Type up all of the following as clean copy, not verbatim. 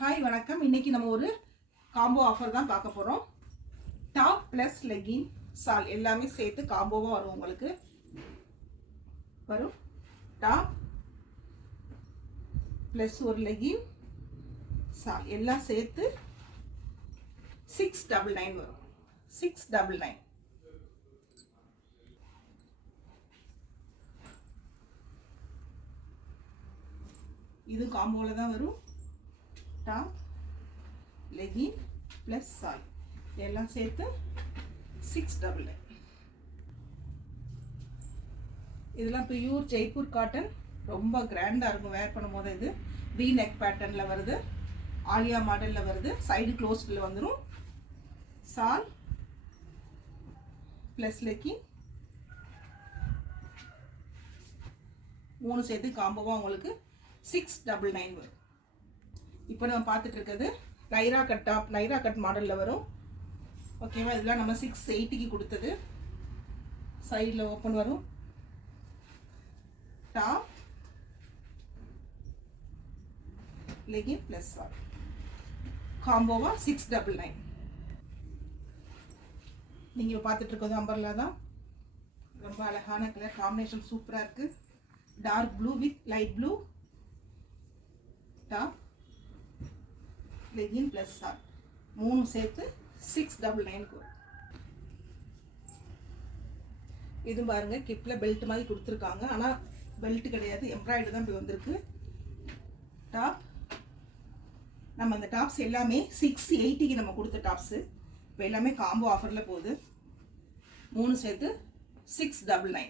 Hi வணக்கம். இன்னைக்கு நம்ம ஒரு காம்போ ஆஃபர் தான் பார்க்க போகிறோம். டாப் ப்ளஸ் லெகின் சால் எல்லாமே சேர்த்து காம்போவாக வரும். உங்களுக்கு வரும் டாப் ப்ளஸ் ஒரு லெகின் சால் எல்லாம் சேர்த்து 699 வரும். 699. இது காம்போவில் தான் வரும். டாப் லெகின் ப்ளஸ் சால் எல்லாம் சேர்த்து 699. இதெல்லாம் பியூர் ஜெய்ப்பூர் காட்டன், ரொம்ப கிராண்டாக இருக்கும் வேர் பண்ணும்போது. இது வி நெக் பேட்டர்னில் வருது, ஆலியா மாடலில் வருது, சைடு க்ளோஸ்டில் வந்துடும். சால் ப்ளஸ் லெகின் 3 சேர்த்து காம்போவாக உங்களுக்கு 699 வரும். இப்போ நம்ம பார்த்துட்டு இருக்கிறது லைரா கட் டாப், லைரா கட் மாடலில் வரும். ஓகேவா? இதெல்லாம் நம்ம 680க்கு கொடுத்தது. சைடில் ஓப்பன் வரும். டாப் லெகின் ப்ளஸ் சால் காம்போவா 699. நீங்கள் பார்த்துட்டு இருக்கிறது அம்பர்லா தான். ரொம்ப அழகான கலர் காம்பினேஷன், சூப்பராக இருக்குது. Dark blue with light blue. Top legging plus shawl 3 சேர்த்து 699 வரும். இது பாருங்க, கிப்ல பெல்ட் மாதிரி கொடுத்துருக்காங்க. ஆனால் பெல்ட் கிடையாது, எம்ப்ராய்டரி தான் இப்படி வந்திருக்கு. டாப் நம்ம அந்த டாப்ஸ் எல்லாமே 680க்கு நம்ம கொடுத்த டாப்ஸு இப்போ எல்லாமே காம்போ ஆஃபரில் போகுது. 3 சேர்த்து 699.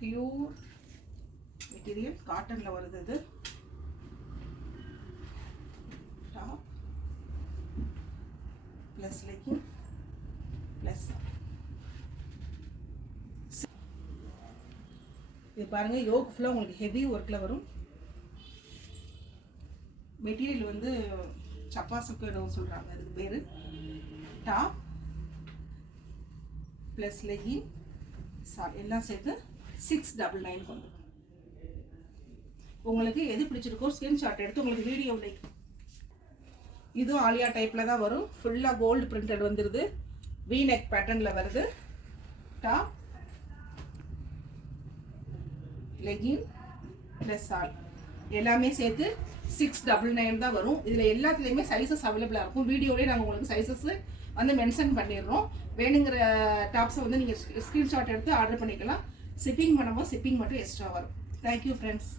பியூர் மெட்டீரியல் காட்டனில் வருது. இது டாப் ப்ளஸ் லெகின் ப்ளஸ் இது பாருங்க, யோக் ஃபுல்லாக உங்களுக்கு ஹெவி ஒர்க்கில் வரும். மெட்டீரியல் வந்து சப்பாசுக்கு சொல்கிறாங்க, அதுக்கு பேர். டாப் ப்ளஸ் லெகின் சால் எல்லாம் சேர்த்து 699 வந்துடும். உங்களுக்கு எது பிடிச்சிருக்கோ ஸ்கிரீன்ஷாட் எடுத்து உங்களுக்கு வீடியோவில். இதுவும் ஆலியா டைப்பில் தான் வரும். ஃபுல்லாக கோல்டு பிரிண்டட் வந்துடுது, வி நெக் பேட்டர்னில் வருது. டாப் லெகின் ப்ளஸ் சால் எல்லாமே சேர்த்து 699 தான் வரும். இதில் எல்லாத்துலேயுமே சைஸஸ் அவைலபிளாக இருக்கும். வீடியோலேயே நாங்கள் உங்களுக்கு சைஸஸ் வந்து மென்ஷன் பண்ணிடுறோம். வேணுங்கிற டாப்ஸை வந்து நீங்கள் ஸ்க்ரீன்ஷாட் எடுத்து ஆர்டர் பண்ணிக்கலாம். ஷிப்பிங் பண்ணும்போது ஷிப்பிங் மட்டும் எக்ஸ்ட்ரா வரும். Thank you friends.